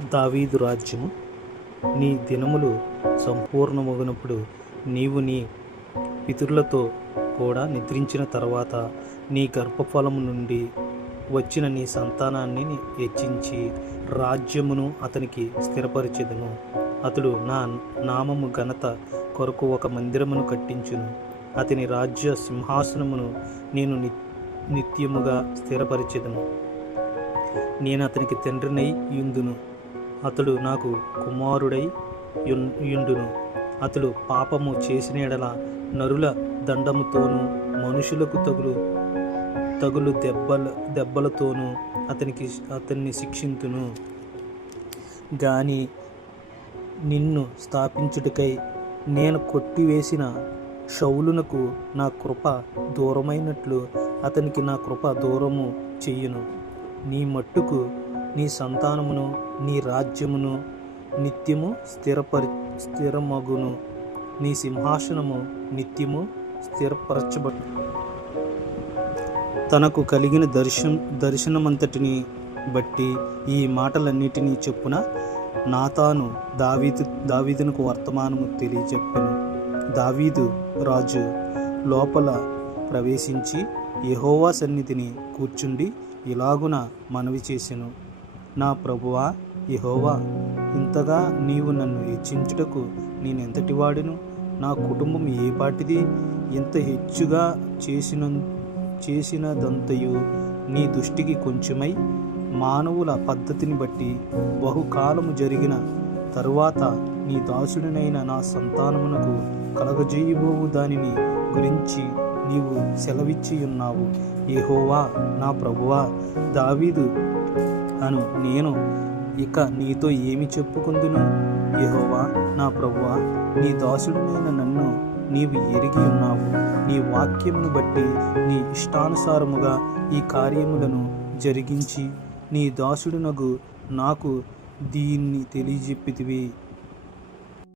దావీదు రాజ్యము. నీ దినములు సంపూర్ణమగునప్పుడు నీవు నీ పితరులతో కూడా నిద్రించిన తర్వాత నీ గర్భఫలము నుండి వచ్చిన నీ సంతానాన్ని హెచ్చించి రాజ్యమును అతనికి స్థిరపరిచెదను. అతడు నా నామము ఘనత కొరకు ఒక మందిరమును కట్టించును. అతని రాజ్య సింహాసనమును నేను నిత్యముగా స్థిరపరిచెదను. నేను అతనికి తండ్రినై యుందును, అతడు నాకు కుమారుడై యుండును. అతడు పాపము చేసిన ఎడల నరుల దండముతోనూ మనుషులకు తగులు దెబ్బలతోనూ అతన్ని శిక్షింతును. గాని నిన్ను స్థాపించుటకై నేను కొట్టివేసిన షౌలునకు నా కృప దూరమైనట్లు అతనికి నా కృప దూరము చెయ్యును. నీ మట్టుకు నీ సంతానమును నీ రాజ్యమును నిత్యము స్థిరమగును. నీ సింహాసనము నిత్యము స్థిరపరచబడు. తనకు కలిగిన దర్శనమంతటిని బట్టి ఈ మాటలన్నిటినీ చెప్పున నాతాను దావీదునకు వర్తమానము తెలియచెప్పెను. దావీదు రాజు లోపల ప్రవేశించి యెహోవా సన్నిధిని కూర్చుండి ఇలాగున మనవి చేసెను. నా ప్రభువా యెహోవా, ఇంతగా నీవు నన్ను హెచ్చించుటకు నేనెంతటివాడిను? నా కుటుంబం ఏ పాటిది? ఇంత హెచ్చుగా చేసినదంతయు నీ దృష్టికి కొంచెమై మానవుల పద్ధతిని బట్టి బహుకాలము జరిగిన తరువాత నీ దాసుడినైన నా సంతానమునకు కలగజేయబోవు దానిని గురించి నీవు సెలవిచ్చి ఉన్నావు. యెహోవా నా ప్రభువా, దావీదు అను నేను ఇక నీతో ఏమి చెప్పుకుందును? యెహోవా నా ప్రభువా, నీ దాసుడినైన నన్ను నీవు ఎరిగి ఉన్నావు. నీ వాక్యమును బట్టి నీ ఇష్టానుసారముగా ఈ కార్యములను జరిగించి నీ దాసుడునగు నాకు దీన్ని తెలియజెప్పితివి.